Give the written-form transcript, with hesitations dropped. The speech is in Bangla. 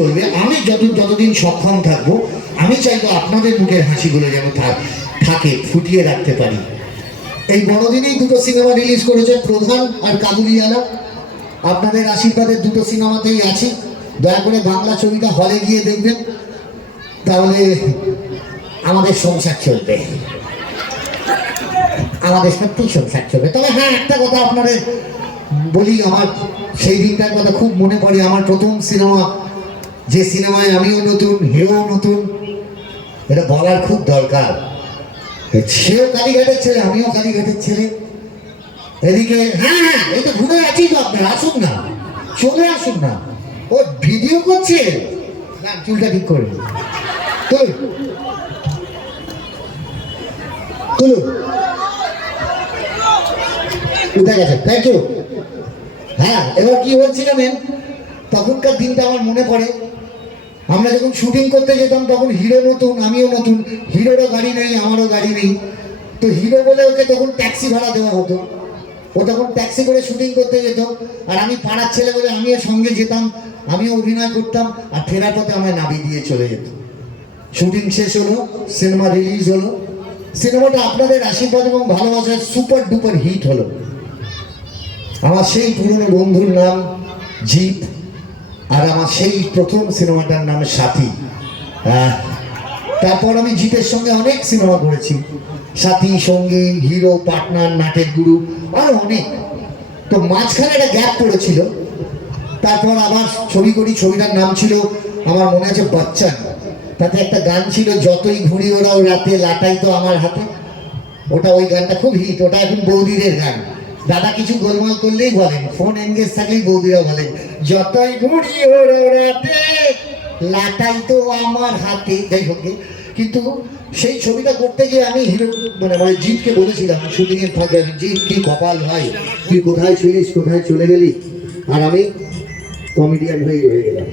চলবে। আমি যতদিন সক্ষম থাকবো আমি চাইবো আপনাদের মুখের হাসিগুলো যেন থাকে, ফুটিয়ে রাখতে পারি। এই বড়দিনেই দুটো সিনেমা রিলিজ করেছে, প্রধান আর কাবুলিওয়ালা। আপনাদের আশীর্বাদের দুটো সিনেমাতেই আছি। দয়া করে বাংলা ছবিটা হলে গিয়ে দেখবেন, তাহলে আমাদের সংসার চলবে, আমাদের সত্যি সংসার চলবে। তবে হ্যাঁ, একটা কথা আপনাদের বলি, আমার সেই দিনটার কথা খুব মনে পড়ে। আমার প্রথম সিনেমা, যে সিনেমায় আমিও নতুন, হিরো নতুন, এটা বলার খুব দরকার। সেও কালীঘাটের ছেলে, আমিও কালীঘাটের ছেলে। এদিকে হ্যাঁ হ্যাঁ, এই তো ঘুরে আছি তো, আপনারা আসুন না, চলে আসুন না। ও ভিডিও করছে না, চুলটা ঠিক করে তুলুন, উঠে গেছে, থ্যাংক ইউ। হ্যাঁ, এবার কি বলছি জানেন, তখনকার দিনটা আমার মনে পড়ে। আমরা যখন শুটিং করতে যেতাম তখন হিরো নতুন, আমিও নতুন। হিরোরও গাড়ি নেই, আমারও গাড়ি নেই। তো হিরো বলে ওকে তখন ট্যাক্সি ভাড়া দেওয়া হতো। ও তখন ট্যাক্সি করে শুটিং করতে যেত, আর আমি পাড়ার ছেলে বলে আমিও সঙ্গে যেতাম, আমিও অভিনয় করতাম। আর ফেরার পথে আমায় নামিয়ে দিয়ে চলে যেত। শুটিং শেষ হলো, সিনেমা রিলিজ হলো। সিনেমাটা আপনাদের আশীর্বাদ এবং ভালোবাসায় সুপার ডুপার হিট হলো। আমার সেই পুরনো বন্ধুর নাম জিৎ, আর আমার সেই প্রথম সিনেমাটার নাম সাথী। তারপর আমি জিতের সঙ্গে অনেক সিনেমা করেছি, সাথী, সঙ্গী, হিরো, পার্টনার, নাটের গুরু, আরো অনেক। তো মাঝখানে একটা গ্যাপ পড়েছিল, তারপর আবার ছবি করি। ছবিটার নাম ছিল, আমার মনে আছে, বাচ্চান। তাতে একটা গান ছিল, যতই ঘুরি ওরাও রাতে, লাটাই তো আমার হাতে। ওটা, ওই গানটা খুব হিট। ওটা এখন বৌদিদের গান। দাদা কিছু গোলমাল করলেই বলেন, ফোন এনগেজ থাকলেই বৌদিরা বলেন, যতই ঘুরি ওরাও রাতে, লাটাই তো আমার হাতে। যাই হোক, কিন্তু সেই ছবিটা করতে গিয়ে আমি হিরো মানে জিৎকে বলেছিলাম শুটিং এর ফাঁকে, জিৎ কি কপাল ভাই, তুই কোথায় ছিলিস, কোথায় চলে গেলি, আর আমি কমেডিয়ান হয়ে রয়ে গেলাম।